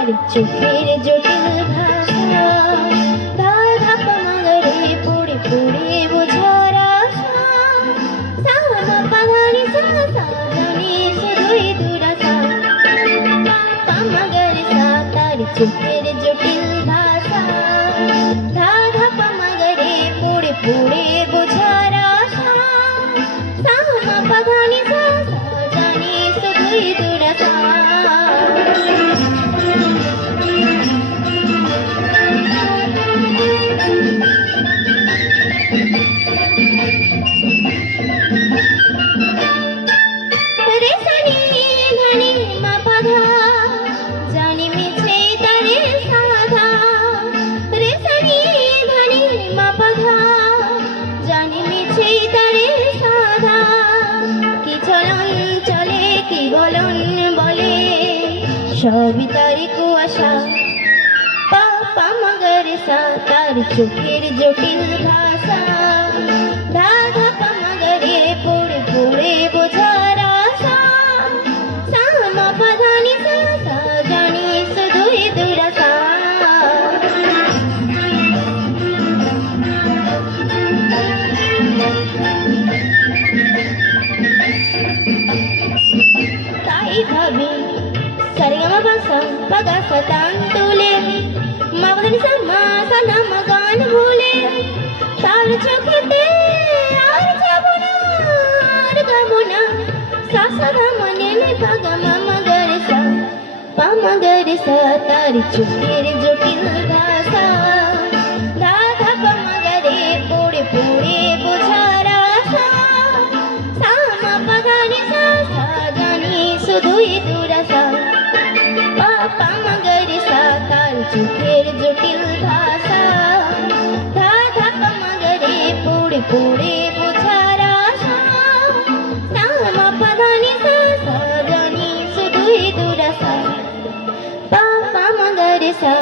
তার চোখের জটিল ভাষা ধাধা পামাগরে পড়ে পড়ে বোঝার আশা সামা পাধানি সা জানি শুধুই দুরাশা পামাগরে সা তার চোখের জটিল ভাষা ধাধা পামাগরে পড়ে পড়ে বোঝার আশা সামা পাধানি সা জানি শুধুই দুরাশা সবই তারি কুয়াশা পাপা মগর সা তার চোখের জটিল ভাষা ধাধা পামাগরে পড়ে পড়ে বোঝার আশা সামা পাধানি সা জানি শুধুই দুরাশা তাই ভাবি Sarigama basa paga satan tule mavani sama sana magan bhule tar chokhete ar jabuna ar gamuna sasada manene paga mama garisa pama garisa tar chokher jotil bhasha dada pama gare pore pore bojhar asha sama pagani sa jani sudhui durasha পামাগরে সা তার চোখের জটিল ভাষা ধাধা পামাগরে পড়ে পড়ে বোঝার আশা সামা পাধানি সা জানি শুধুই দুরাশা পামাগরে সা